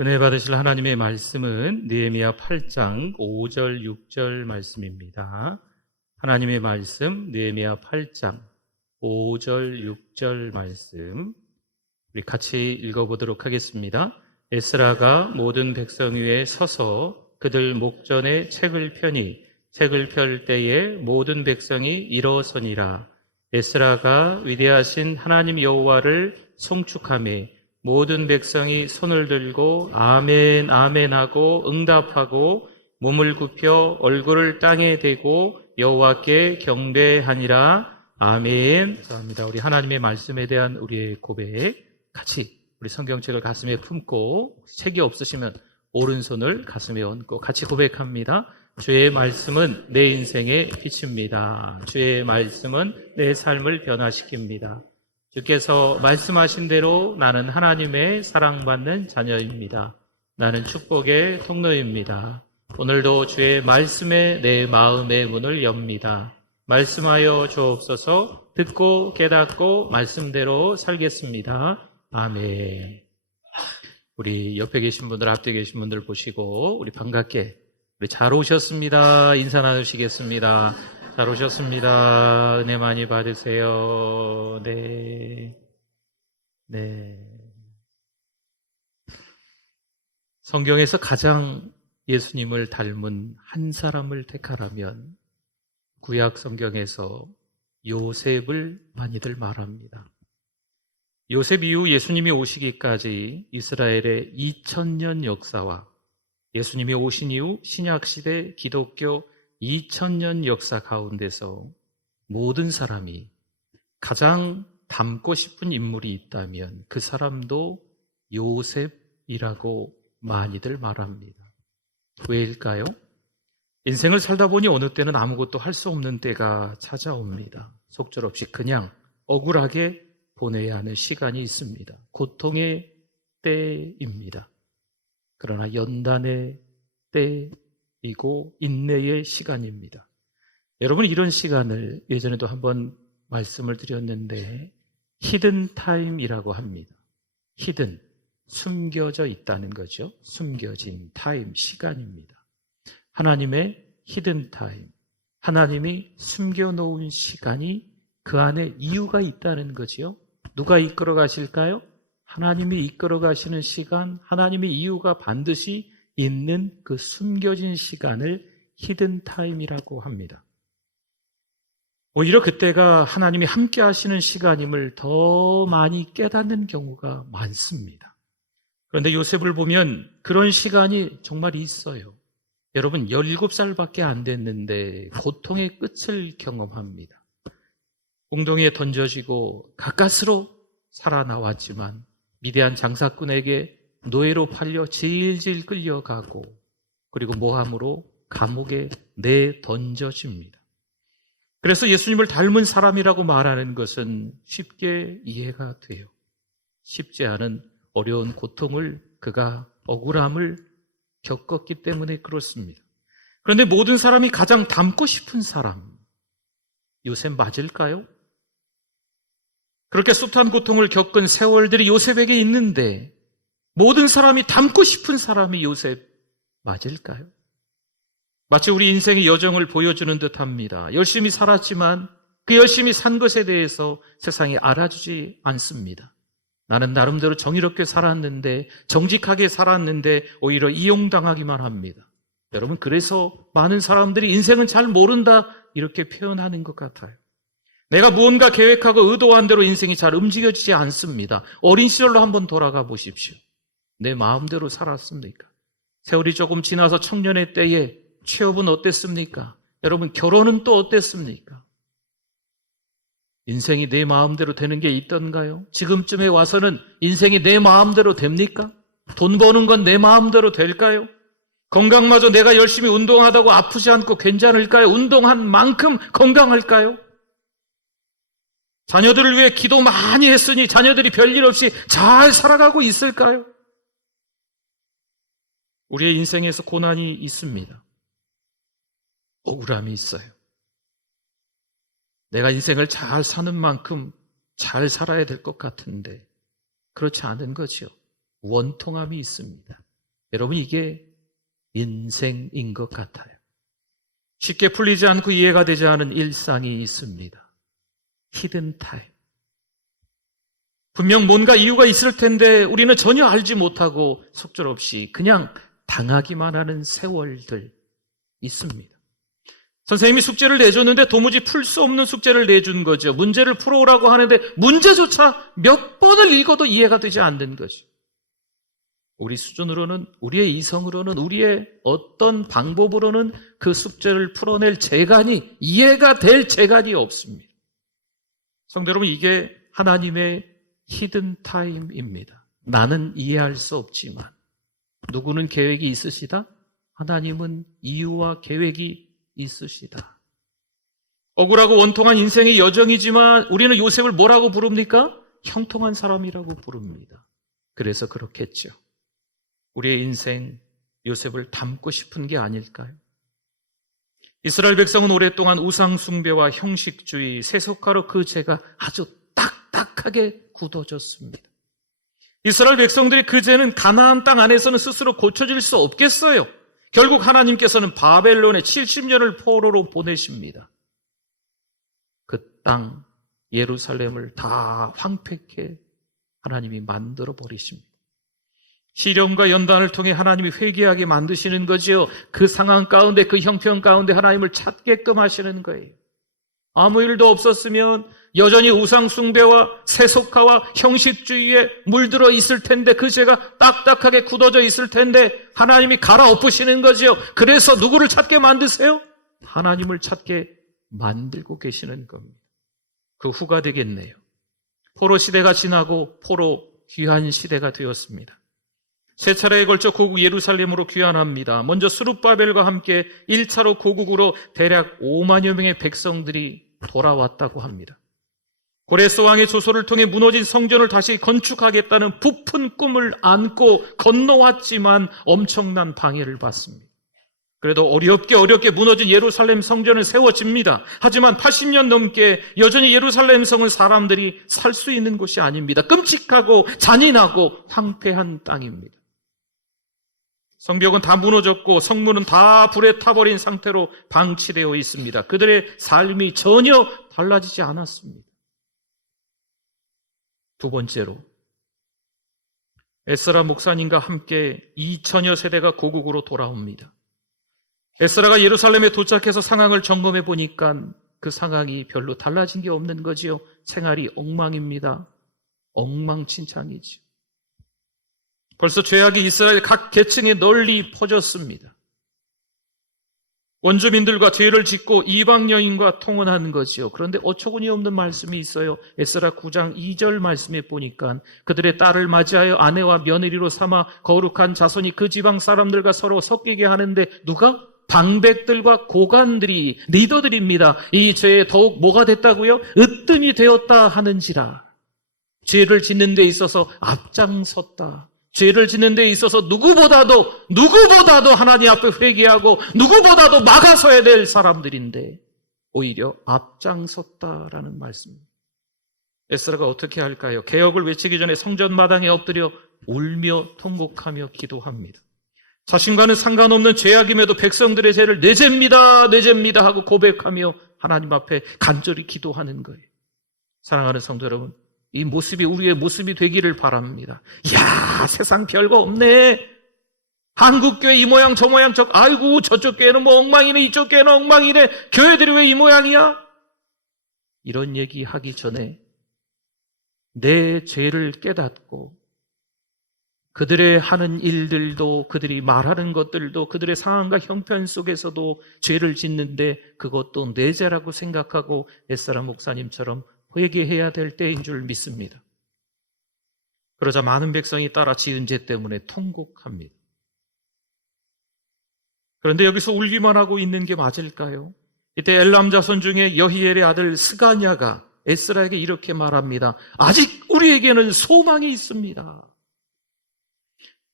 은혜 받으실 하나님의 말씀은 느헤미야 8장 5절 6절 말씀입니다. 하나님의 말씀 느헤미야 8장 5절 6절 말씀 우리 같이 읽어보도록 하겠습니다. 에스라가 모든 백성 위에 서서 그들 목전에 책을 펴니 책을 펼 때에 모든 백성이 일어서니라. 에스라가 위대하신 하나님 여호와를 송축하며 모든 백성이 손을 들고 아멘 아멘 하고 응답하고 몸을 굽혀 얼굴을 땅에 대고 여호와께 경배하니라. 아멘. 감사합니다. 우리 하나님의 말씀에 대한 우리의 고백 같이 우리 성경책을 가슴에 품고 책이 없으시면 오른손을 가슴에 얹고 같이 고백합니다. 주의 말씀은 내 인생의 빛입니다. 주의 말씀은 내 삶을 변화시킵니다. 주께서 말씀하신 대로 나는 하나님의 사랑받는 자녀입니다. 나는 축복의 통로입니다. 오늘도 주의 말씀에 내 마음의 문을 엽니다. 말씀하여 주옵소서. 듣고 깨닫고 말씀대로 살겠습니다. 아멘. 우리 옆에 계신 분들, 앞에 계신 분들 보시고 우리 반갑게 우리 잘 오셨습니다. 인사 나누시겠습니다. 잘 오셨습니다. 은혜 많이 받으세요. 네. 성경에서 가장 예수님을 닮은 한 사람을 택하라면 구약 성경에서 요셉을 많이들 말합니다. 요셉 이후 예수님이 오시기까지 이스라엘의 2000년 역사와 예수님이 오신 이후 신약시대 기독교 2000년 역사 가운데서 모든 사람이 가장 닮고 싶은 인물이 있다면 그 사람도 요셉이라고 많이들 말합니다. 왜일까요? 인생을 살다 보니 어느 때는 아무것도 할 수 없는 때가 찾아옵니다. 속절없이 그냥 억울하게 보내야 하는 시간이 있습니다. 고통의 때입니다. 그러나 연단의 때이고 인내의 시간입니다. 여러분, 이런 시간을 예전에도 한번 말씀을 드렸는데 히든 타임이라고 합니다. 히든, 숨겨져 있다는 거죠. 숨겨진 타임, 시간입니다. 하나님의 히든 타임, 하나님이 숨겨놓은 시간이 그 안에 이유가 있다는 거지요. 누가 이끌어 가실까요? 하나님이 이끌어 가시는 시간, 하나님의 이유가 반드시 있는 그 숨겨진 시간을 히든 타임이라고 합니다. 오히려 그때가 하나님이 함께 하시는 시간임을 더 많이 깨닫는 경우가 많습니다. 그런데 요셉을 보면 그런 시간이 정말 있어요. 여러분, 17살밖에 안 됐는데 고통의 끝을 경험합니다. 웅덩이에 던져지고 가까스로 살아나왔지만 미디안 장사꾼에게 노예로 팔려 질질 끌려가고 그리고 모함으로 감옥에 내던져집니다. 그래서 예수님을 닮은 사람이라고 말하는 것은 쉽게 이해가 돼요. 쉽지 않은 어려운 고통을 그가 억울함을 겪었기 때문에 그렇습니다. 그런데 모든 사람이 가장 닮고 싶은 사람, 요셉 맞을까요? 그렇게 숱한 고통을 겪은 세월들이 요셉에게 있는데 모든 사람이 닮고 싶은 사람이 요셉 맞을까요? 마치 우리 인생의 여정을 보여주는 듯합니다. 열심히 살았지만 그 열심히 산 것에 대해서 세상이 알아주지 않습니다. 나는 나름대로 정의롭게 살았는데, 정직하게 살았는데 오히려 이용당하기만 합니다. 여러분, 그래서 많은 사람들이 인생은 잘 모른다 이렇게 표현하는 것 같아요. 내가 무언가 계획하고 의도한 대로 인생이 잘 움직여지지 않습니다. 어린 시절로 한번 돌아가 보십시오. 내 마음대로 살았습니까? 세월이 조금 지나서 청년의 때에 취업은 어땠습니까? 여러분, 결혼은 또 어땠습니까? 인생이 내 마음대로 되는 게 있던가요? 지금쯤에 와서는 인생이 내 마음대로 됩니까? 돈 버는 건 내 마음대로 될까요? 건강마저 내가 열심히 운동하다고 아프지 않고 괜찮을까요? 운동한 만큼 건강할까요? 자녀들을 위해 기도 많이 했으니 자녀들이 별일 없이 잘 살아가고 있을까요? 우리의 인생에서 고난이 있습니다. 억울함이 있어요. 내가 인생을 잘 사는 만큼 잘 살아야 될 것 같은데 그렇지 않은 거죠. 원통함이 있습니다. 여러분, 이게 인생인 것 같아요. 쉽게 풀리지 않고 이해가 되지 않은 일상이 있습니다. 히든 타임. 분명 뭔가 이유가 있을 텐데 우리는 전혀 알지 못하고 속절없이 그냥 당하기만 하는 세월들 있습니다. 선생님이 숙제를 내줬는데 도무지 풀 수 없는 숙제를 내준 거죠. 문제를 풀어오라고 하는데 문제조차 몇 번을 읽어도 이해가 되지 않는 거죠. 우리 수준으로는, 우리의 이성으로는, 우리의 어떤 방법으로는 그 숙제를 풀어낼 재간이, 이해가 될 재간이 없습니다. 성도 여러분, 이게 하나님의 히든 타임입니다. 나는 이해할 수 없지만 누구는 계획이 있으시다? 하나님은 이유와 계획이 있으시다. 억울하고 원통한 인생의 여정이지만 우리는 요셉을 뭐라고 부릅니까? 형통한 사람이라고 부릅니다. 그래서 그렇겠죠. 우리의 인생 요셉을 닮고 싶은 게 아닐까요? 이스라엘 백성은 오랫동안 우상 숭배와 형식주의, 세속화로 그 죄가 아주 딱딱하게 굳어졌습니다. 이스라엘 백성들이 그 죄는 가나안 땅 안에서는 스스로 고쳐질 수 없겠어요. 결국 하나님께서는 바벨론에 70년을 포로로 보내십니다. 그 땅 예루살렘을 다 황폐케 하나님이 만들어 버리십니다. 시련과 연단을 통해 하나님이 회개하게 만드시는 거지요. 그 상황 가운데, 그 형편 가운데 하나님을 찾게끔 하시는 거예요. 아무 일도 없었으면 여전히 우상 숭배와 세속화와 형식주의에 물들어 있을 텐데, 그 죄가 딱딱하게 굳어져 있을 텐데 하나님이 갈아엎으시는 거지요. 그래서 누구를 찾게 만드세요? 하나님을 찾게 만들고 계시는 겁니다. 그 후가 되겠네요. 포로 시대가 지나고 포로 귀환 시대가 되었습니다. 세 차례에 걸쳐 고국 예루살렘으로 귀환합니다. 먼저 스룹바벨과 함께 1차로 고국으로 대략 5만여 명의 백성들이 돌아왔다고 합니다. 고레스 왕의 조소를 통해 무너진 성전을 다시 건축하겠다는 부푼 꿈을 안고 건너왔지만 엄청난 방해를 받습니다. 그래도 어렵게 무너진 예루살렘 성전은 세워집니다. 하지만 80년 넘게 여전히 예루살렘 성은 사람들이 살 수 있는 곳이 아닙니다. 끔찍하고 잔인하고 황폐한 땅입니다. 성벽은 다 무너졌고 성문은 다 불에 타버린 상태로 방치되어 있습니다. 그들의 삶이 전혀 달라지지 않았습니다. 두 번째로, 에스라 목사님과 함께 2000여 세대가 고국으로 돌아옵니다. 에스라가 예루살렘에 도착해서 상황을 점검해 보니까 그 상황이 별로 달라진 게 없는 거지요. 생활이 엉망입니다. 엉망진창이지요. 벌써 죄악이 이스라엘 각 계층에 널리 퍼졌습니다. 원주민들과 죄를 짓고 이방 여인과 통혼한 거지요. 그런데 어처구니 없는 말씀이 있어요. 에스라 9장 2절 말씀에 보니까 그들의 딸을 맞이하여 아내와 며느리로 삼아 거룩한 자손이 그 지방 사람들과 서로 섞이게 하는데 누가? 방백들과 고관들이, 리더들입니다. 이 죄에 더욱 뭐가 됐다고요? 으뜸이 되었다 하는지라. 죄를 짓는 데 있어서 앞장섰다. 죄를 짓는 데 있어서 누구보다도 하나님 앞에 회개하고 누구보다도 막아서야 될 사람들인데 오히려 앞장섰다라는 말씀입니다. 에스라가 어떻게 할까요? 개혁을 외치기 전에 성전 마당에 엎드려 울며 통곡하며 기도합니다. 자신과는 상관없는 죄악임에도 백성들의 죄를 내 죄입니다 하고 고백하며 하나님 앞에 간절히 기도하는 거예요. 사랑하는 성도 여러분, 이 모습이 우리의 모습이 되기를 바랍니다. 이야, 세상 별거 없네. 한국교회 이 모양 저 모양 아이고 저쪽 교회는 뭐 엉망이네, 이쪽 교회는 엉망이네, 교회들이 왜 이 모양이야? 이런 얘기 하기 전에 내 죄를 깨닫고 그들의 하는 일들도, 그들이 말하는 것들도, 그들의 상황과 형편 속에서도 죄를 짓는데 그것도 내 죄라고 생각하고 에스라 목사님처럼 회개해야 될 때인 줄 믿습니다. 그러자 많은 백성이 따라 지은 죄 때문에 통곡합니다. 그런데 여기서 울기만 하고 있는 게 맞을까요? 이때 엘람 자손 중에 여히엘의 아들 스가냐가 에스라에게 이렇게 말합니다. 아직 우리에게는 소망이 있습니다.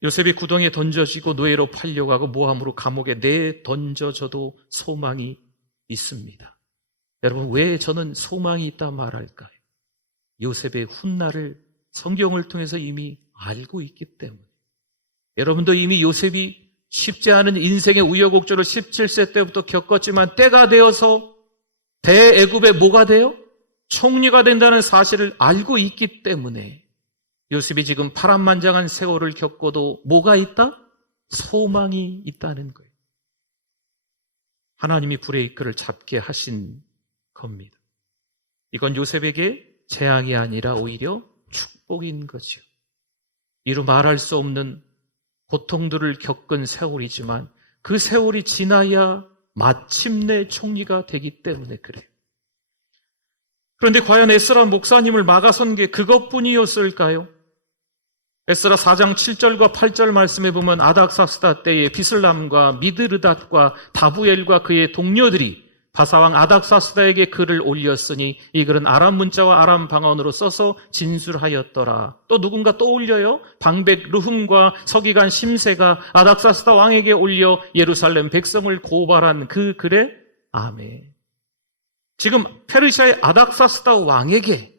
요셉이 구덩이에 던져지고 노예로 팔려가고 모함으로 감옥에 내던져져도 소망이 있습니다. 여러분, 왜 저는 소망이 있다 말할까요? 요셉의 훗날을 성경을 통해서 이미 알고 있기 때문에. 여러분도 이미 요셉이 쉽지 않은 인생의 우여곡절을 17세 때부터 겪었지만 때가 되어서 대애굽의 뭐가 돼요? 총리가 된다는 사실을 알고 있기 때문에 요셉이 지금 파란만장한 세월을 겪어도 뭐가 있다? 소망이 있다는 거예요. 하나님이 브레이크를 잡게 하신 겁니다. 이건 요셉에게 재앙이 아니라 오히려 축복인 거죠. 이루 말할 수 없는 고통들을 겪은 세월이지만 그 세월이 지나야 마침내 총리가 되기 때문에 그래요. 그런데 과연 에스라 목사님을 막아선 게 그것뿐이었을까요? 에스라 4장 7절과 8절 말씀에 보면 아닥사스다 때에 비슬람과 미드르닷과 다부엘과 그의 동료들이 바사왕 아닥사스다에게 글을 올렸으니 이 글은 아람 문자와 아람 방언으로 써서 진술하였더라. 또 누군가 또 올려요? 방백 르훔과 서기관 심세가 아닥사스다 왕에게 올려 예루살렘 백성을 고발한 그 글에 아멘. 지금 페르시아의 아닥사스다 왕에게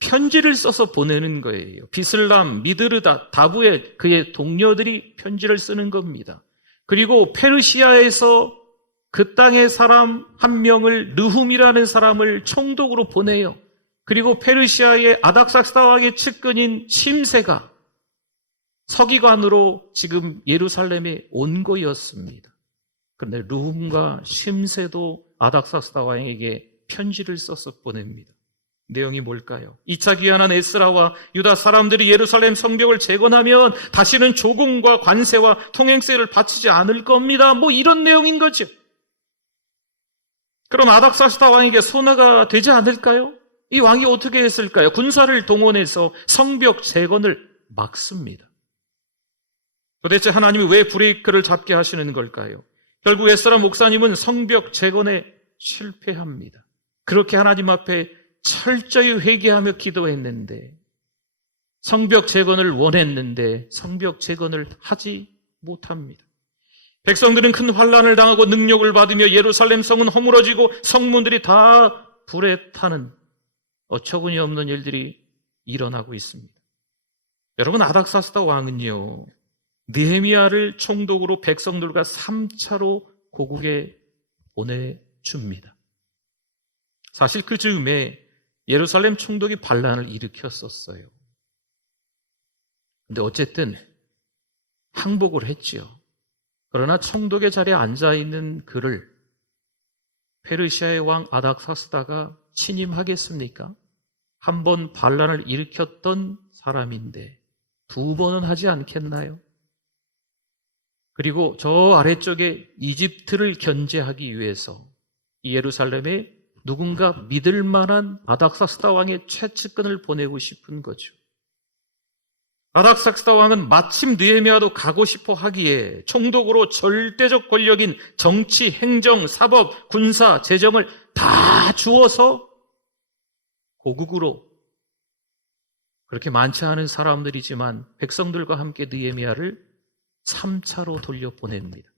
편지를 써서 보내는 거예요. 비슬람, 미드르다, 다부엘 그의 동료들이 편지를 쓰는 겁니다. 그리고 페르시아에서 그 땅의 사람 한 명을 르훔이라는 사람을 총독으로 보내요. 그리고 페르시아의 아닥사스다 왕의 측근인 심세가 서기관으로 지금 예루살렘에 온 거였습니다. 그런데 르훔과 심세도 아닥사스다 왕에게 편지를 써서 보냅니다. 내용이 뭘까요? 2차 귀환한 에스라와 유다 사람들이 예루살렘 성벽을 재건하면 다시는 조공과 관세와 통행세를 바치지 않을 겁니다. 뭐 이런 내용인 거죠. 그럼 아닥사스다 왕에게 손해가 되지 않을까요? 이 왕이 어떻게 했을까요? 군사를 동원해서 성벽 재건을 막습니다. 도대체 하나님이 왜 브레이크를 잡게 하시는 걸까요? 결국 에스라 목사님은 성벽 재건에 실패합니다. 그렇게 하나님 앞에 철저히 회개하며 기도했는데, 성벽 재건을 원했는데 성벽 재건을 하지 못합니다. 백성들은 큰 환난을 당하고 능력을 받으며 예루살렘 성은 허물어지고 성문들이 다 불에 타는 어처구니 없는 일들이 일어나고 있습니다. 여러분, 아닥사스다 왕은요, 느헤미야를 총독으로 백성들과 3차로 고국에 보내줍니다. 사실 그 즈음에 예루살렘 총독이 반란을 일으켰었어요. 근데 어쨌든 항복을 했지요. 그러나 총독의 자리에 앉아있는 그를 페르시아의 왕 아닥사스다가 취임하겠습니까? 한 번 반란을 일으켰던 사람인데 2번은 하지 않겠나요? 그리고 저 아래쪽에 이집트를 견제하기 위해서 이 예루살렘에 누군가 믿을 만한 아닥사스다 왕의 최측근을 보내고 싶은 거죠. 아닥사스다 왕은 마침 느헤미야도 가고 싶어 하기에 총독으로 절대적 권력인 정치, 행정, 사법, 군사, 재정을 다 주어서 고국으로, 그렇게 많지 않은 사람들이지만 백성들과 함께 느헤미야를 3차로 돌려보냅니다.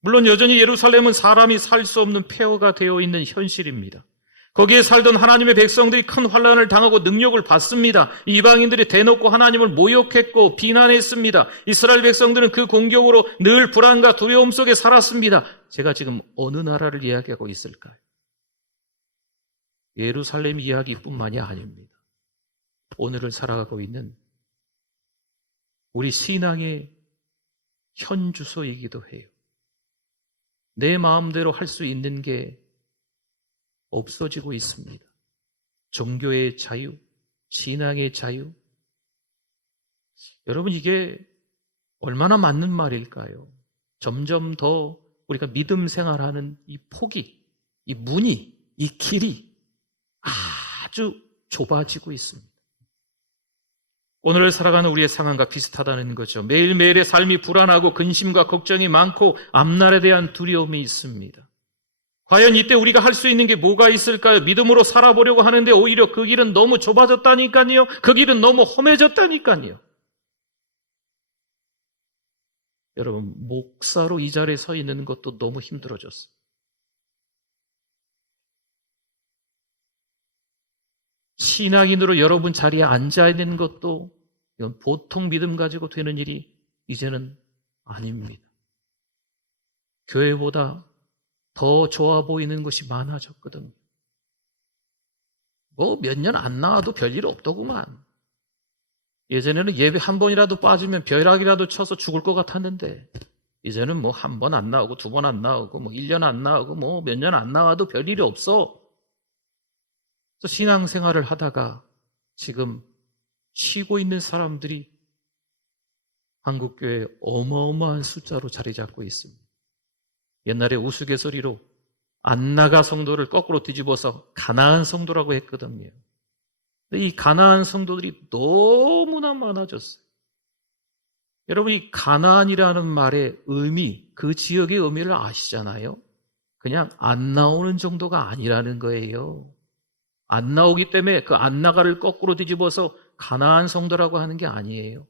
물론 여전히 예루살렘은 사람이 살 수 없는 폐허가 되어 있는 현실입니다. 거기에 살던 하나님의 백성들이 큰 환난을 당하고 능력을 받습니다. 이방인들이 대놓고 하나님을 모욕했고 비난했습니다. 이스라엘 백성들은 그 공격으로 늘 불안과 두려움 속에 살았습니다. 제가 지금 어느 나라를 이야기하고 있을까요? 예루살렘 이야기뿐만이 아닙니다. 오늘을 살아가고 있는 우리 신앙의 현주소이기도 해요. 내 마음대로 할 수 있는 게 없어지고 있습니다. 종교의 자유, 신앙의 자유. 여러분, 이게 얼마나 맞는 말일까요? 점점 더 우리가 믿음 생활하는 이 폭이, 이 문이, 이 길이 아주 좁아지고 있습니다. 오늘을 살아가는 우리의 상황과 비슷하다는 거죠. 매일매일의 삶이 불안하고 근심과 걱정이 많고 앞날에 대한 두려움이 있습니다. 과연 이때 우리가 할 수 있는 게 뭐가 있을까요? 믿음으로 살아보려고 하는데 오히려 그 길은 너무 좁아졌다니까요. 그 길은 너무 험해졌다니까요. 여러분, 목사로 이 자리에 서 있는 것도 너무 힘들어졌어요. 신앙인으로 여러분 자리에 앉아 있는 것도 이건 보통 믿음 가지고 되는 일이 이제는 아닙니다. 교회보다 더 좋아 보이는 것이 많아졌거든요. 뭐 몇 년 안 나와도 별일 없더구만. 예전에는 예배 한 번이라도 빠지면 벼락이라도 쳐서 죽을 것 같았는데 이제는 뭐 한 번 안 나오고 두 번 안 나오고 뭐 1년 안 나오고 뭐 몇 년 안 나와도 별일이 없어. 그래서 신앙생활을 하다가 지금 쉬고 있는 사람들이 한국교회에 어마어마한 숫자로 자리 잡고 있습니다. 옛날에 우스갯소리로 안나가 성도를 거꾸로 뒤집어서 가나안 성도라고 했거든요. 근데 이 가나안 성도들이 너무나 많아졌어요. 여러분, 이 가나안이라는 말의 의미, 그 지역의 의미를 아시잖아요. 그냥 안 나오는 정도가 아니라는 거예요. 안 나오기 때문에 그 안나가를 거꾸로 뒤집어서 가나안 성도라고 하는 게 아니에요.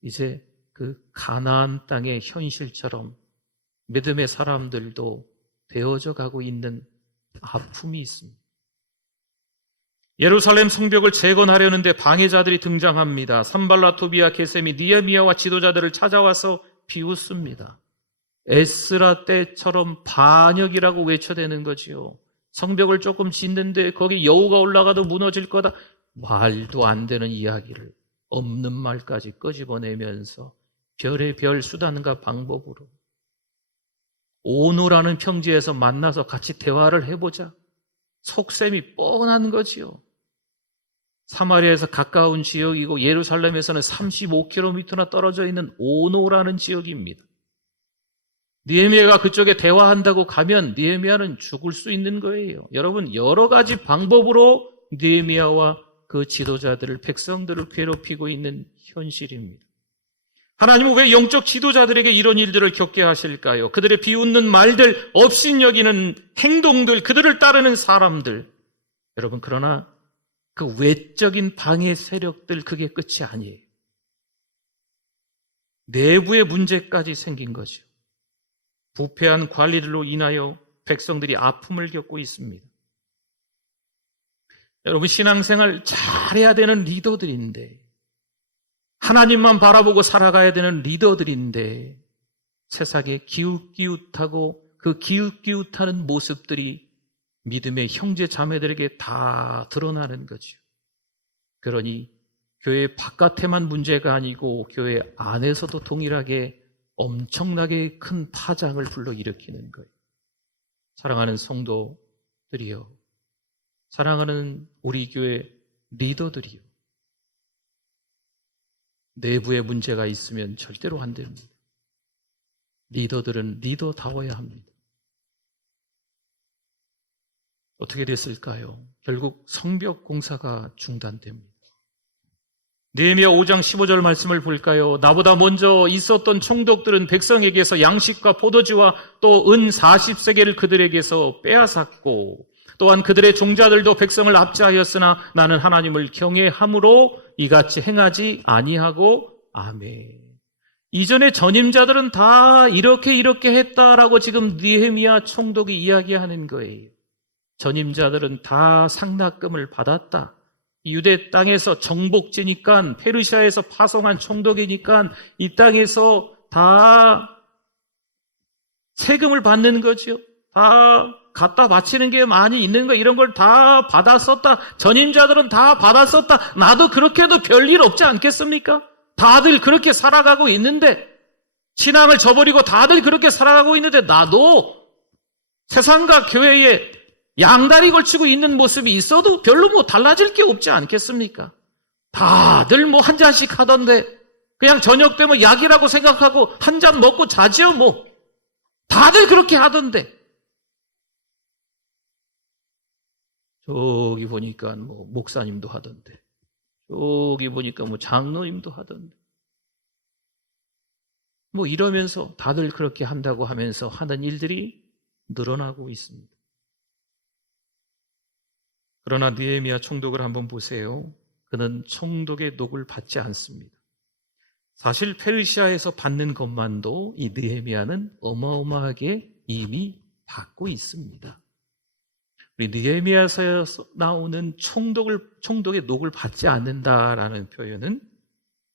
이제 그 가나안 땅의 현실처럼 믿음의 사람들도 되어져 가고 있는 아픔이 있습니다. 예루살렘 성벽을 재건하려는데 방해자들이 등장합니다. 산발라, 토비아, 게셈이 느헤미야와 지도자들을 찾아와서 비웃습니다. 에스라 때처럼 반역이라고 외쳐대는 거지요. 성벽을 조금 짓는데 거기 여우가 올라가도 무너질 거다. 말도 안 되는 이야기를 없는 말까지 끄집어내면서 별의 별 수단과 방법으로 오노라는 평지에서 만나서 같이 대화를 해보자. 속셈이 뻔한 거지요. 사마리아에서 가까운 지역이고 예루살렘에서는 35km나 떨어져 있는 오노라는 지역입니다. 느헤미야가 그쪽에 대화한다고 가면 느헤미야는 죽을 수 있는 거예요. 여러분, 여러 가지 방법으로 느헤미야와 그 지도자들을, 백성들을 괴롭히고 있는 현실입니다. 하나님은 왜 영적 지도자들에게 이런 일들을 겪게 하실까요? 그들의 비웃는 말들, 업신여기는 행동들, 그들을 따르는 사람들. 여러분, 그러나 그 외적인 방해 세력들, 그게 끝이 아니에요. 내부의 문제까지 생긴 거죠. 부패한 관리들로 인하여 백성들이 아픔을 겪고 있습니다. 여러분, 신앙생활 잘해야 되는 리더들인데, 하나님만 바라보고 살아가야 되는 리더들인데, 세상에 기웃기웃하고 그 기웃기웃하는 모습들이 믿음의 형제 자매들에게 다 드러나는 거죠. 그러니 교회 바깥에만 문제가 아니고 교회 안에서도 동일하게 엄청나게 큰 파장을 불러일으키는 거예요. 사랑하는 성도들이요, 사랑하는 우리 교회 리더들이요, 내부에 문제가 있으면 절대로 안 됩니다. 리더들은 리더다워야 합니다. 어떻게 됐을까요? 결국 성벽 공사가 중단됩니다. 느헤미야 5장 15절 말씀을 볼까요? 나보다 먼저 있었던 총독들은 백성에게서 양식과 포도주와 또 은 40세겔을 그들에게서 빼앗았고, 또한 그들의 종자들도 백성을 압제하였으나 나는 하나님을 경외함으로 이같이 행하지 아니하고. 아멘. 이전에 전임자들은 다 이렇게 했다라고 지금 느헤미야 총독이 이야기하는 거예요. 전임자들은 다 상납금을 받았다. 유대 땅에서 정복지니까, 페르시아에서 파송한 총독이니까 이 땅에서 다 세금을 받는 거죠. 다 갖다 바치는 게 많이 있는 거, 이런 걸 다 받았었다. 전임자들은 다 받았었다. 나도 그렇게 해도 별일 없지 않겠습니까? 다들 그렇게 살아가고 있는데, 신앙을 저버리고 다들 그렇게 살아가고 있는데, 나도 세상과 교회에 양다리 걸치고 있는 모습이 있어도 별로 뭐 달라질 게 없지 않겠습니까? 다들 뭐 한 잔씩 하던데, 그냥 저녁 되면 약이라고 생각하고 한 잔 먹고 자지요 뭐. 다들 그렇게 하던데. 저기 보니까 뭐 목사님도 하던데, 저기 보니까 뭐 장로님도 하던데, 뭐 이러면서 다들 그렇게 한다고 하면서 하는 일들이 늘어나고 있습니다. 그러나 느헤미야 총독을 한번 보세요. 그는 총독의 녹을 받지 않습니다. 사실 페르시아에서 받는 것만도 이 느헤미야는 어마어마하게 이미 받고 있습니다. 우리 느헤미야에서 나오는 총독의 녹을 받지 않는다라는 표현은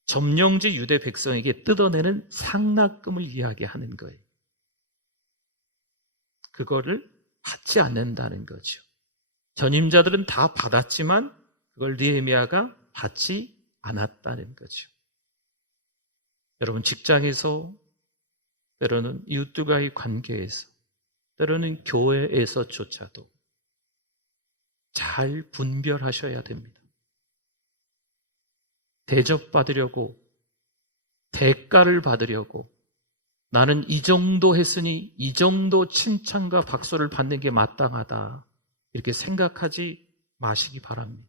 점령지 유대 백성에게 뜯어내는 상납금을 이야기하는 거예요. 그거를 받지 않는다는 거죠. 전임자들은 다 받았지만 그걸 느헤미야가 받지 않았다는 거죠. 여러분, 직장에서, 때로는 이웃들과의 관계에서, 때로는 교회에서조차도 잘 분별하셔야 됩니다. 대접받으려고, 대가를 받으려고 나는 이 정도 했으니 이 정도 칭찬과 박수를 받는 게 마땅하다, 이렇게 생각하지 마시기 바랍니다.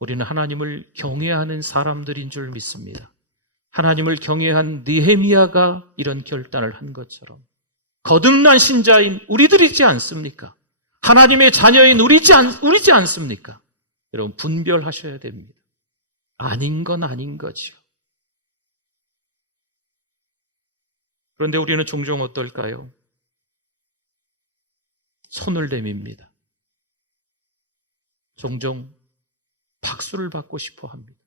우리는 하나님을 경외하는 사람들인 줄 믿습니다. 하나님을 경외한 느헤미야가 이런 결단을 한 것처럼 거듭난 신자인 우리들이지 않습니까? 하나님의 자녀인 우리지 않습니까? 여러분, 분별하셔야 됩니다. 아닌 건 아닌 거죠. 그런데 우리는 종종 어떨까요? 손을 내밉니다. 종종 박수를 받고 싶어 합니다.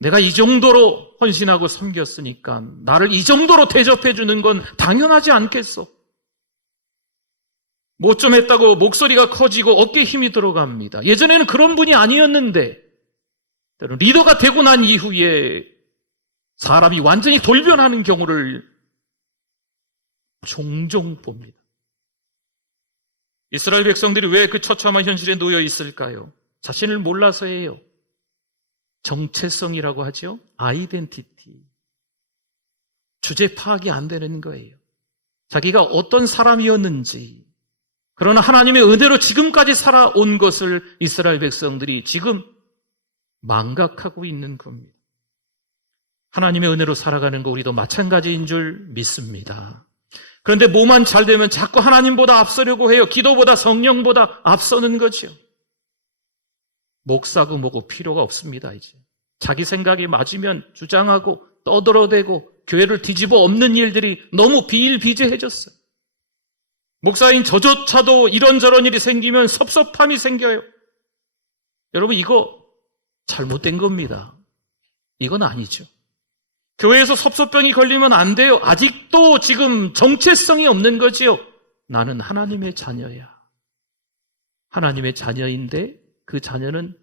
내가 이 정도로 헌신하고 섬겼으니까 나를 이 정도로 대접해 주는 건 당연하지 않겠어. 뭐 좀 했다고 목소리가 커지고 어깨에 힘이 들어갑니다. 예전에는 그런 분이 아니었는데 리더가 되고 난 이후에 사람이 완전히 돌변하는 경우를 종종 봅니다. 이스라엘 백성들이 왜 그 처참한 현실에 놓여 있을까요? 자신을 몰라서예요. 정체성이라고 하죠. 아이덴티티. 주제 파악이 안 되는 거예요. 자기가 어떤 사람이었는지, 그러나 하나님의 은혜로 지금까지 살아온 것을 이스라엘 백성들이 지금 망각하고 있는 겁니다. 하나님의 은혜로 살아가는 거 우리도 마찬가지인 줄 믿습니다. 그런데 뭐만 잘 되면 자꾸 하나님보다 앞서려고 해요. 기도보다 성령보다 앞서는 거죠. 목사고 뭐고 필요가 없습니다. 이제 자기 생각이 맞으면 주장하고 떠들어대고 교회를 뒤집어 엎는 일들이 너무 비일비재해졌어요. 목사인 저조차도 이런저런 일이 생기면 섭섭함이 생겨요. 여러분, 이거 잘못된 겁니다. 이건 아니죠. 교회에서 섭섭병이 걸리면 안 돼요. 아직도 지금 정체성이 없는 거지요. 나는 하나님의 자녀야. 하나님의 자녀인데 그 자녀는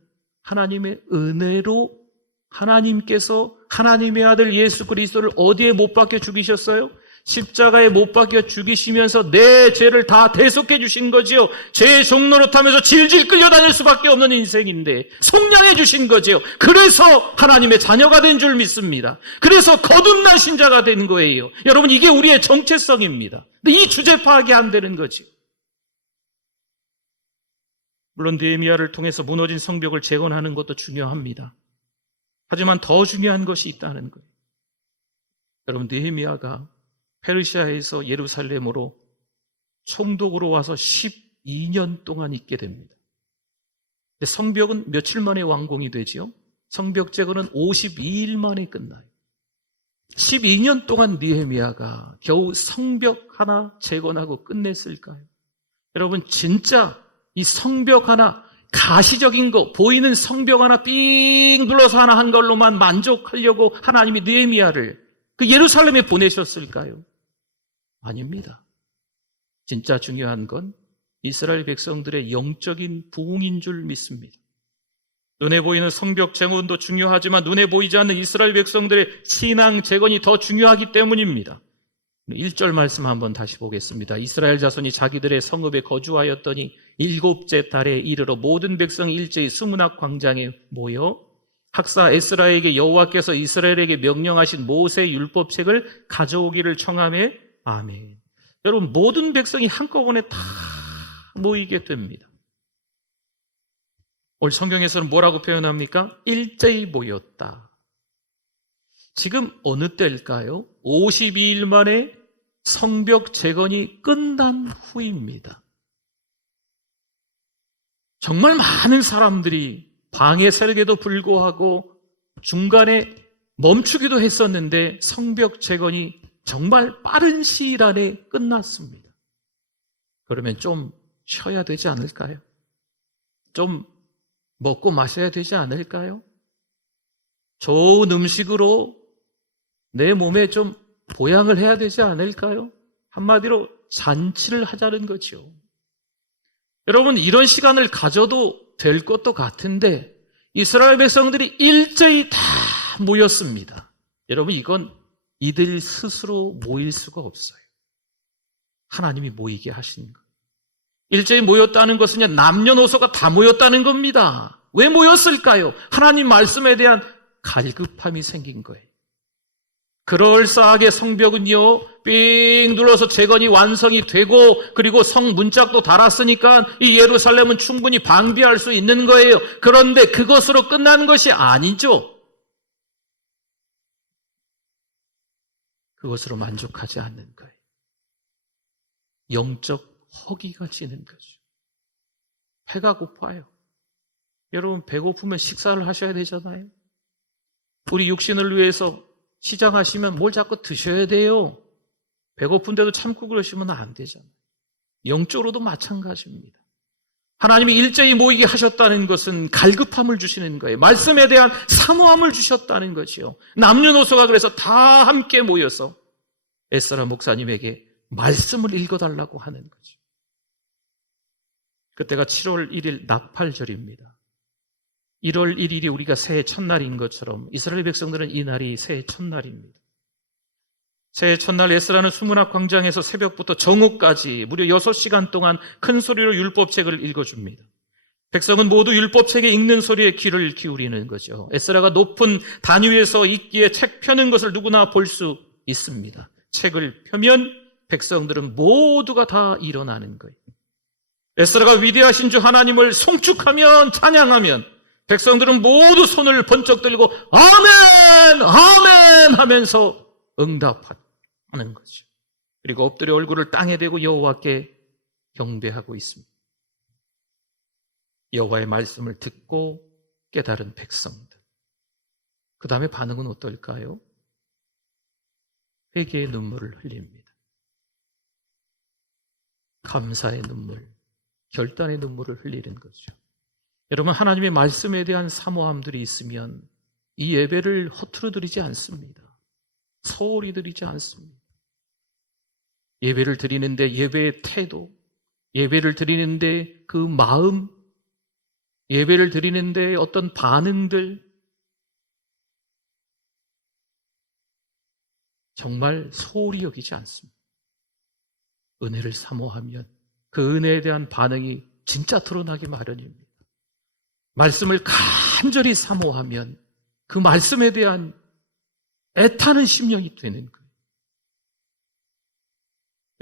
하나님의 은혜로 하나님께서 하나님의 아들 예수 그리스도를 어디에 못 박혀 죽이셨어요? 십자가에 못 박혀 죽이시면서 내 죄를 다 대속해 주신 거지요. 죄의 종로로 타면서 질질 끌려다닐 수밖에 없는 인생인데 속량해 주신 거지요. 그래서 하나님의 자녀가 된 줄 믿습니다. 그래서 거듭난 신자가 된 거예요. 여러분, 이게 우리의 정체성입니다. 근데 이 주제 파악이 안 되는 거지. 물론 느헤미야를 통해서 무너진 성벽을 재건하는 것도 중요합니다. 하지만 더 중요한 것이 있다는 거예요. 여러분, 느헤미야가 페르시아에서 예루살렘으로 총독으로 와서 12년 동안 있게 됩니다. 근데 성벽은 며칠 만에 완공이 되지요? 성벽 재건은 52일 만에 끝나요. 12년 동안 느헤미야가 겨우 성벽 하나 재건하고 끝냈을까요? 여러분, 진짜 이 성벽 하나, 가시적인 거, 보이는 성벽 하나 삥 둘러서 하나 한 걸로만 만족하려고 하나님이 느헤미야를 그 예루살렘에 보내셨을까요? 아닙니다. 진짜 중요한 건 이스라엘 백성들의 영적인 부흥인 줄 믿습니다. 눈에 보이는 성벽 재건도 중요하지만 눈에 보이지 않는 이스라엘 백성들의 신앙 재건이 더 중요하기 때문입니다. 1절 말씀 한번 다시 보겠습니다. 이스라엘 자손이 자기들의 성읍에 거주하였더니 7째 달에 이르러 모든 백성이 일제히 수문학 광장에 모여 학사 에스라에게 여호와께서 이스라엘에게 명령하신 모세 율법책을 가져오기를 청하매 아멘. 여러분, 모든 백성이 한꺼번에 다 모이게 됩니다. 오늘 성경에서는 뭐라고 표현합니까? 일제히 모였다. 지금 어느 때일까요? 52일 만에 성벽 재건이 끝난 후입니다. 정말 많은 사람들이 방해 세력에도 불구하고 중간에 멈추기도 했었는데 성벽 재건이 정말 빠른 시일 안에 끝났습니다. 그러면 좀 쉬어야 되지 않을까요? 좀 먹고 마셔야 되지 않을까요? 좋은 음식으로 내 몸에 좀 보양을 해야 되지 않을까요? 한마디로 잔치를 하자는 거죠. 여러분, 이런 시간을 가져도 될 것도 같은데 이스라엘 백성들이 일제히 다 모였습니다. 여러분, 이건 이들 스스로 모일 수가 없어요. 하나님이 모이게 하신 것. 일제히 모였다는 것은 남녀노소가 다 모였다는 겁니다. 왜 모였을까요? 하나님 말씀에 대한 갈급함이 생긴 거예요. 그럴싸하게 성벽은요, 삥 눌러서 재건이 완성이 되고, 그리고 성 문짝도 달았으니까 이 예루살렘은 충분히 방비할 수 있는 거예요. 그런데 그것으로 끝나는 것이 아니죠. 그것으로 만족하지 않는 거예요. 영적 허기가 지는 거죠. 배가 고파요. 여러분, 배고프면 식사를 하셔야 되잖아요. 우리 육신을 위해서 시장하시면 뭘 자꾸 드셔야 돼요. 배고픈데도 참고 그러시면 안 되잖아요. 영적으로도 마찬가지입니다. 하나님이 일제히 모이게 하셨다는 것은 갈급함을 주시는 거예요. 말씀에 대한 사모함을 주셨다는 거지요. 남녀노소가 그래서 다 함께 모여서 에스라 목사님에게 말씀을 읽어달라고 하는 거죠. 그때가 7월 1일 나팔절입니다. 1월 1일이 우리가 새해 첫날인 것처럼 이스라엘 백성들은 이 날이 새해 첫날입니다. 새해 첫날 에스라는 수문학 광장에서 새벽부터 정오까지 무려 6시간 동안 큰 소리로 율법책을 읽어줍니다. 백성은 모두 율법책에 읽는 소리에 귀를 기울이는 거죠. 에스라가 높은 단 위에서 읽기에 책 펴는 것을 누구나 볼 수 있습니다. 책을 펴면 백성들은 모두가 다 일어나는 거예요. 에스라가 위대하신 주 하나님을 송축하면, 찬양하면 백성들은 모두 손을 번쩍 들고 아멘! 아멘! 하면서 응답하는 거죠. 그리고 엎드려 얼굴을 땅에 대고 여호와께 경배하고 있습니다. 여호와의 말씀을 듣고 깨달은 백성들. 그 다음에 반응은 어떨까요? 회개의 눈물을 흘립니다. 감사의 눈물, 결단의 눈물을 흘리는 거죠. 여러분, 하나님의 말씀에 대한 사모함들이 있으면 이 예배를 허투루 드리지 않습니다. 소홀히 드리지 않습니다. 예배를 드리는데 예배의 태도, 예배를 드리는데 그 마음, 예배를 드리는데 어떤 반응들, 정말 소홀히 여기지 않습니다. 은혜를 사모하면 그 은혜에 대한 반응이 진짜 드러나기 마련입니다. 말씀을 간절히 사모하면 그 말씀에 대한 애타는 심령이 되는 거예요.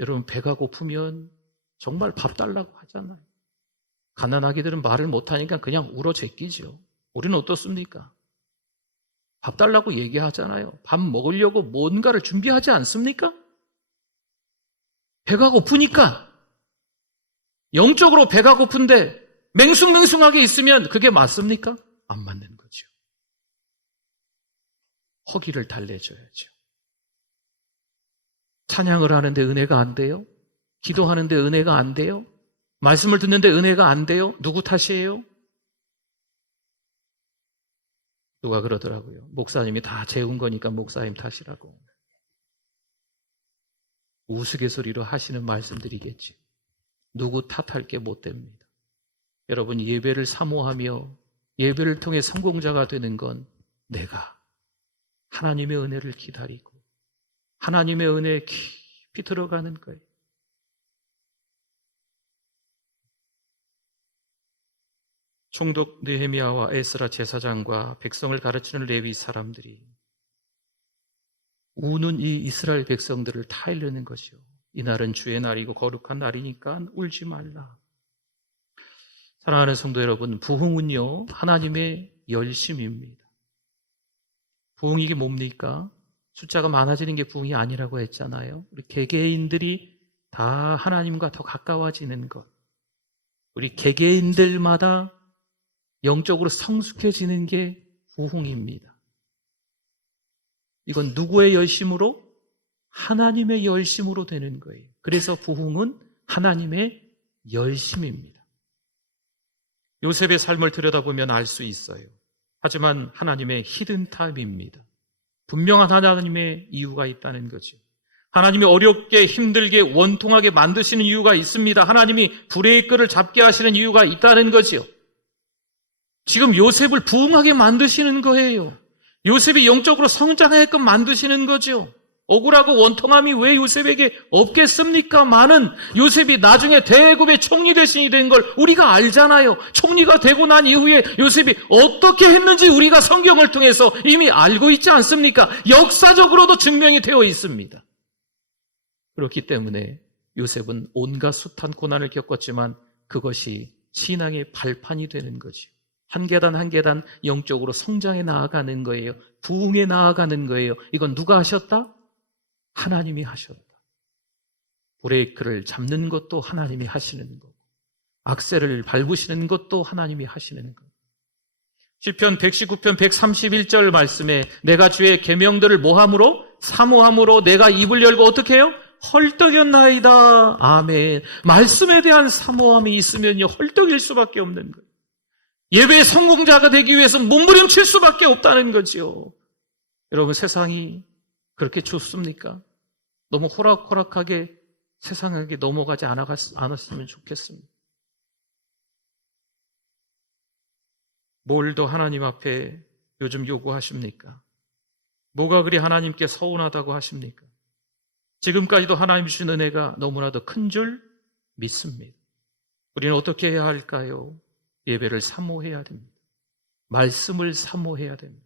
여러분, 배가 고프면 정말 밥 달라고 하잖아요. 가난하게들은 말을 못하니까 그냥 울어 제끼죠. 우리는 어떻습니까? 밥 달라고 얘기하잖아요. 밥 먹으려고 뭔가를 준비하지 않습니까? 배가 고프니까. 영적으로 배가 고픈데 맹숭맹숭하게 있으면 그게 맞습니까? 안 맞는 거죠. 허기를 달래줘야죠. 찬양을 하는데 은혜가 안 돼요? 기도하는데 은혜가 안 돼요? 말씀을 듣는데 은혜가 안 돼요? 누구 탓이에요? 누가 그러더라고요. 목사님이 다 재운 거니까 목사님 탓이라고. 우스갯소리로 하시는 말씀들이겠지. 누구 탓할 게 못 됩니다. 여러분, 예배를 사모하며 예배를 통해 성공자가 되는 건 내가 하나님의 은혜를 기다리고 하나님의 은혜에 깊이 들어가는 거예요. 총독 느헤미야와 에스라 제사장과 백성을 가르치는 레위 사람들이 우는 이 이스라엘 백성들을 타일르는 것이요. 이날은 주의 날이고 거룩한 날이니까 울지 말라. 사랑하는 성도 여러분, 부흥은요, 하나님의 열심입니다. 부흥이 뭡니까? 숫자가 많아지는 게 부흥이 아니라고 했잖아요. 우리 개개인들이 다 하나님과 더 가까워지는 것. 우리 개개인들마다 영적으로 성숙해지는 게 부흥입니다. 이건 누구의 열심으로? 하나님의 열심으로 되는 거예요. 그래서 부흥은 하나님의 열심입니다. 요셉의 삶을 들여다보면 알 수 있어요. 하지만 하나님의 히든타임입니다. 분명한 하나님의 이유가 있다는 거죠. 하나님이 어렵게 힘들게 원통하게 만드시는 이유가 있습니다. 하나님이 브레이크를 잡게 하시는 이유가 있다는 거지요. 지금 요셉을 부흥하게 만드시는 거예요. 요셉이 영적으로 성장하게끔 만드시는 거죠. 억울하고 원통함이 왜 요셉에게 없겠습니까? 많은 요셉이 나중에 대국의 총리 대신이 된 걸 우리가 알잖아요. 총리가 되고 난 이후에 요셉이 어떻게 했는지 우리가 성경을 통해서 이미 알고 있지 않습니까? 역사적으로도 증명이 되어 있습니다. 그렇기 때문에 요셉은 온갖 숱한 고난을 겪었지만 그것이 신앙의 발판이 되는 거죠. 한 계단 한 계단 영적으로 성장해 나아가는 거예요. 부흥해 나아가는 거예요. 이건 누가 하셨다? 하나님이 하셨다. 브레이크를 잡는 것도 하나님이 하시는 거고, 악셀을 밟으시는 것도 하나님이 하시는 거고. 시편 119편 131절 말씀에 내가 주의 계명들을 뭐함으로? 사모함으로 내가 입을 열고 어떻게 해요? 헐떡였나이다. 아멘. 말씀에 대한 사모함이 있으면요 헐떡일 수밖에 없는 거예요. 예배의 성공자가 되기 위해서는 몸부림칠 수밖에 없다는 거지요. 여러분, 세상이 그렇게 좋습니까? 너무 호락호락하게 세상에게 넘어가지 않았으면 좋겠습니다. 뭘 더 하나님 앞에 요즘 요구하십니까? 뭐가 그리 하나님께 서운하다고 하십니까? 지금까지도 하나님 주신 은혜가 너무나도 큰 줄 믿습니다. 우리는 어떻게 해야 할까요? 예배를 사모해야 됩니다. 말씀을 사모해야 됩니다.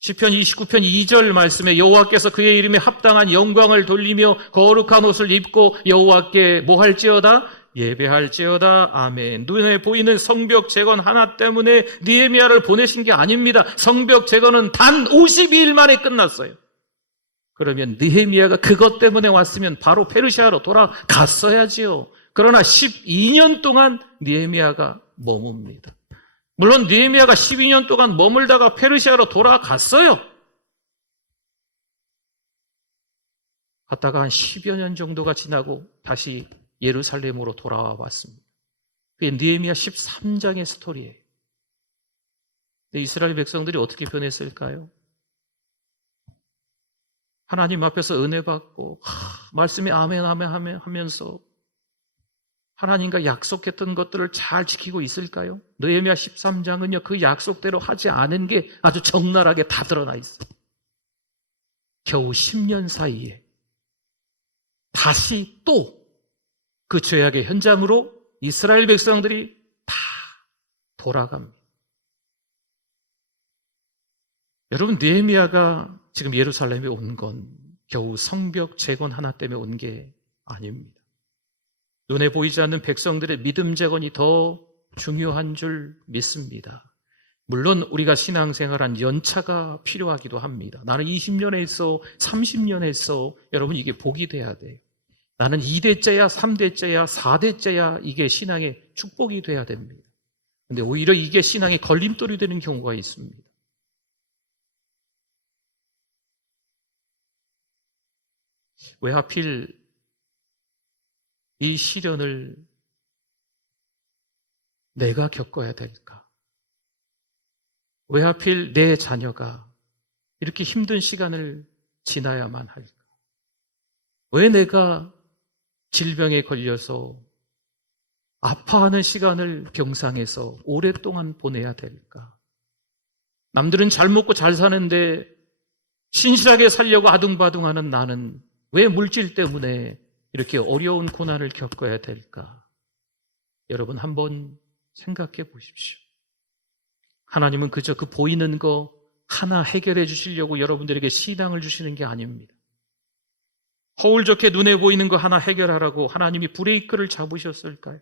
시편 29편 2절 말씀에 여호와께서 그의 이름에 합당한 영광을 돌리며 거룩한 옷을 입고 여호와께 뭐 할지어다? 예배할지어다. 아멘. 눈에 보이는 성벽 재건 하나 때문에 느헤미야를 보내신 게 아닙니다. 성벽 재건은 단 52일 만에 끝났어요. 그러면 느헤미야가 그것 때문에 왔으면 바로 페르시아로 돌아갔어야지요. 그러나 12년 동안 느헤미야가 머뭅니다. 물론 느헤미야가 12년 동안 머물다가 페르시아로 돌아갔어요. 갔다가 한 10여 년 정도가 지나고 다시 예루살렘으로 돌아와 왔습니다. 그게 느헤미야 13장의 스토리예요. 이스라엘 백성들이 어떻게 변했을까요? 하나님 앞에서 은혜 받고 말씀에 아멘 아멘 하면서 하나님과 약속했던 것들을 잘 지키고 있을까요? 느헤미야 13장은요 그 약속대로 하지 않은 게 아주 적나라하게 다 드러나 있어요. 겨우 10년 사이에 다시 또 그 죄악의 현장으로 이스라엘 백성들이 다 돌아갑니다. 여러분, 느헤미야가 지금 예루살렘에 온 건 겨우 성벽 재건 하나 때문에 온 게 아닙니다. 눈에 보이지 않는 백성들의 믿음 재건이 더 중요한 줄 믿습니다. 물론 우리가 신앙생활한 연차가 필요하기도 합니다. 나는 20년 했어, 30년 했어. 여러분, 이게 복이 돼야 돼요. 나는 2대째야, 3대째야, 4대째야. 이게 신앙의 축복이 돼야 됩니다. 그런데 오히려 이게 신앙의 걸림돌이 되는 경우가 있습니다. 왜 하필 이 시련을 내가 겪어야 될까? 왜 하필 내 자녀가 이렇게 힘든 시간을 지나야만 할까? 왜 내가 질병에 걸려서 아파하는 시간을 병상에서 오랫동안 보내야 될까? 남들은 잘 먹고 잘 사는데 신실하게 살려고 아둥바둥하는 나는 왜 물질 때문에 이렇게 어려운 고난을 겪어야 될까? 여러분, 한번 생각해 보십시오. 하나님은 그저 그 보이는 거 하나 해결해 주시려고 여러분들에게 신앙을 주시는 게 아닙니다. 거울 좋게 눈에 보이는 거 하나 해결하라고 하나님이 브레이크를 잡으셨을까요?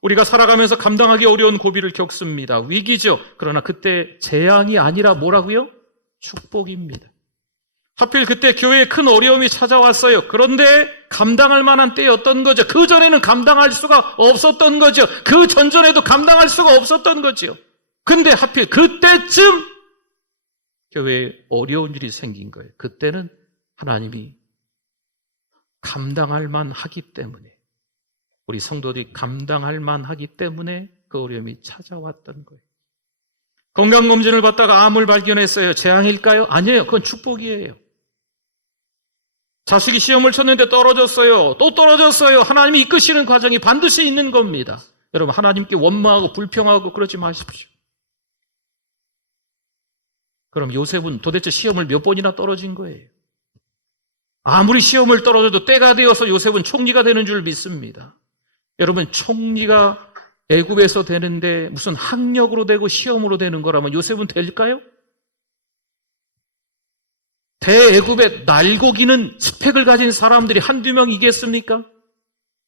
우리가 살아가면서 감당하기 어려운 고비를 겪습니다. 위기죠. 그러나 그때 재앙이 아니라 뭐라고요? 축복입니다. 하필 그때 교회에 큰 어려움이 찾아왔어요. 그런데 감당할 만한 때였던 거죠. 그 전에는 감당할 수가 없었던 거죠. 그 전전에도 감당할 수가 없었던 거죠. 근데 하필 그때쯤 교회에 어려운 일이 생긴 거예요. 그때는 하나님이 감당할 만하기 때문에, 우리 성도들이 감당할 만하기 때문에 그 어려움이 찾아왔던 거예요. 건강검진을 받다가 암을 발견했어요. 재앙일까요? 아니에요. 그건 축복이에요. 자식이 시험을 쳤는데 떨어졌어요. 또 떨어졌어요. 하나님이 이끄시는 과정이 반드시 있는 겁니다. 여러분, 하나님께 원망하고 불평하고 그러지 마십시오. 그럼 요셉은 도대체 시험을 몇 번이나 떨어진 거예요? 아무리 시험을 떨어져도 때가 되어서 요셉은 총리가 되는 줄 믿습니다. 여러분, 총리가 애굽에서 되는데 무슨 학력으로 되고 시험으로 되는 거라면 요셉은 될까요? 대애굽의 날고기는 스펙을 가진 사람들이 한두 명이겠습니까?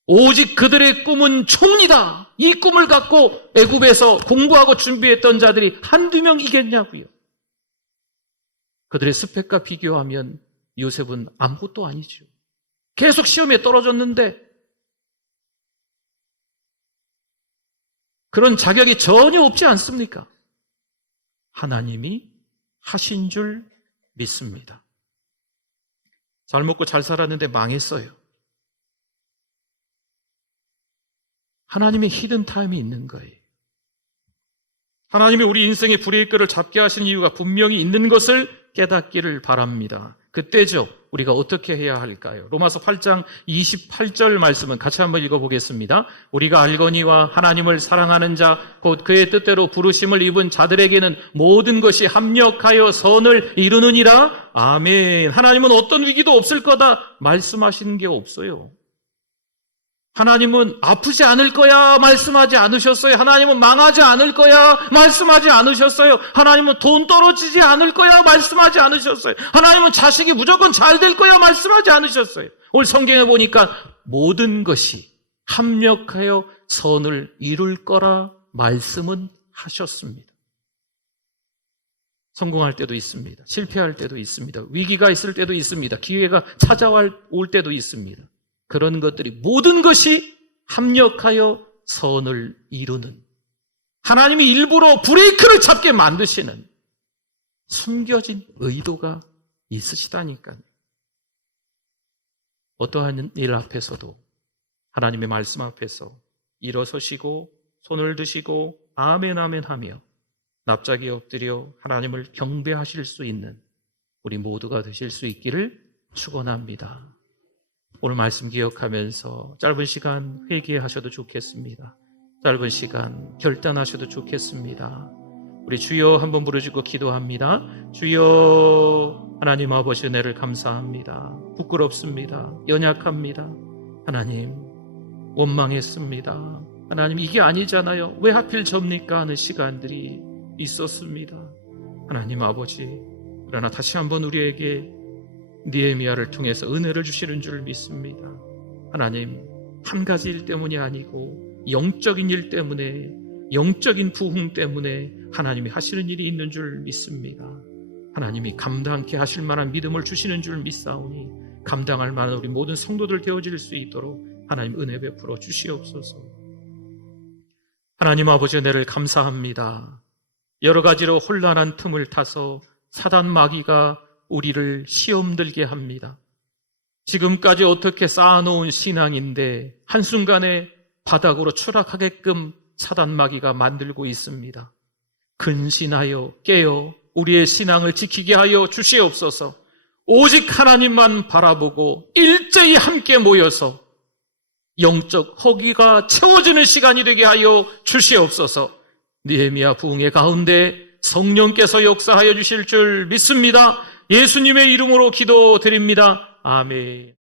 오직 그들의 꿈은 총리다. 이 꿈을 갖고 애굽에서 공부하고 준비했던 자들이 한두 명이겠냐고요. 그들의 스펙과 비교하면 요셉은 아무것도 아니죠. 계속 시험에 떨어졌는데 그런 자격이 전혀 없지 않습니까? 하나님이 하신 줄 믿습니다. 잘 먹고 잘 살았는데 망했어요. 하나님의 히든 타임이 있는 거예요. 하나님이 우리 인생의 브레이크를 잡게 하신 이유가 분명히 있는 것을 깨닫기를 바랍니다. 그때죠. 우리가 어떻게 해야 할까요? 로마서 8장 28절 말씀은 같이 한번 읽어보겠습니다. 우리가 알거니와 하나님을 사랑하는 자 곧 그의 뜻대로 부르심을 입은 자들에게는 모든 것이 합력하여 선을 이루느니라. 아멘. 하나님은 어떤 위기도 없을 거다 말씀하시는 게 없어요. 하나님은 아프지 않을 거야 말씀하지 않으셨어요. 하나님은 망하지 않을 거야 말씀하지 않으셨어요. 하나님은 돈 떨어지지 않을 거야 말씀하지 않으셨어요. 하나님은 자식이 무조건 잘 될 거야 말씀하지 않으셨어요. 오늘 성경에 보니까 모든 것이 합력하여 선을 이룰 거라 말씀은 하셨습니다. 성공할 때도 있습니다. 실패할 때도 있습니다. 위기가 있을 때도 있습니다. 기회가 찾아올 때도 있습니다. 그런 것들이 모든 것이 합력하여 선을 이루는, 하나님이 일부러 브레이크를 잡게 만드시는 숨겨진 의도가 있으시다니까요. 어떠한 일 앞에서도 하나님의 말씀 앞에서 일어서시고 손을 드시고 아멘 아멘 하며 납작이 엎드려 하나님을 경배하실 수 있는 우리 모두가 되실 수 있기를 축원합니다. 오늘 말씀 기억하면서 짧은 시간 회개하셔도 좋겠습니다. 짧은 시간 결단하셔도 좋겠습니다. 우리 주여 한번 부르시고 기도합니다. 주여, 하나님 아버지 은혜를 감사합니다. 부끄럽습니다. 연약합니다. 하나님, 원망했습니다. 하나님, 이게 아니잖아요. 왜 하필 접니까 하는 시간들이 있었습니다. 하나님 아버지, 그러나 다시 한번 우리에게 느헤미야를 통해서 은혜를 주시는 줄 믿습니다. 하나님, 한 가지 일 때문이 아니고 영적인 일 때문에, 영적인 부흥 때문에 하나님이 하시는 일이 있는 줄 믿습니다. 하나님이 감당케 하실 만한 믿음을 주시는 줄 믿사오니 감당할 만한 우리 모든 성도들 되어질 수 있도록 하나님 은혜 베풀어 주시옵소서. 하나님 아버지, 은혜를 감사합니다. 여러 가지로 혼란한 틈을 타서 사단 마귀가 우리를 시험 들게 합니다. 지금까지 어떻게 쌓아놓은 신앙인데 한순간에 바닥으로 추락하게끔 사단 마귀가 만들고 있습니다. 근신하여 깨어 우리의 신앙을 지키게 하여 주시옵소서. 오직 하나님만 바라보고 일제히 함께 모여서 영적 허기가 채워지는 시간이 되게 하여 주시옵소서. 느헤미야 부흥의 가운데 성령께서 역사하여 주실 줄 믿습니다. 예수님의 이름으로 기도드립니다. 아멘.